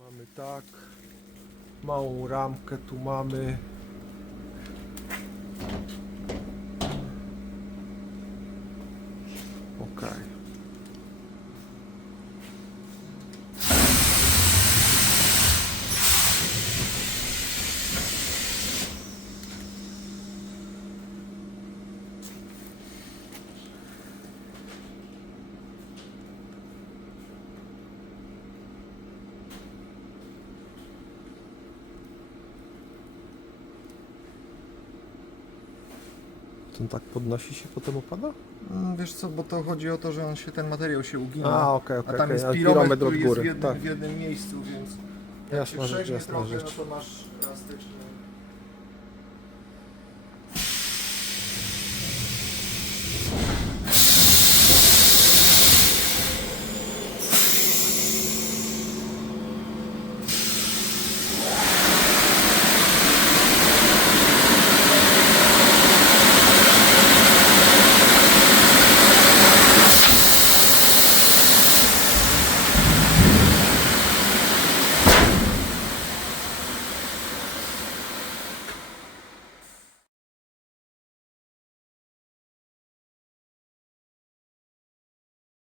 Mamy tak, małą ramkę tu mamy. Ok. On tak podnosi się, potem opada? Wiesz co, bo to chodzi o to, że ten materiał się ugina. A, okej, a tam jest a pirometr, od który jest góry. w jednym miejscu, więc jak Jasna się rzecz, przegnie jasna trochę, rzecz. no to masz elastyczny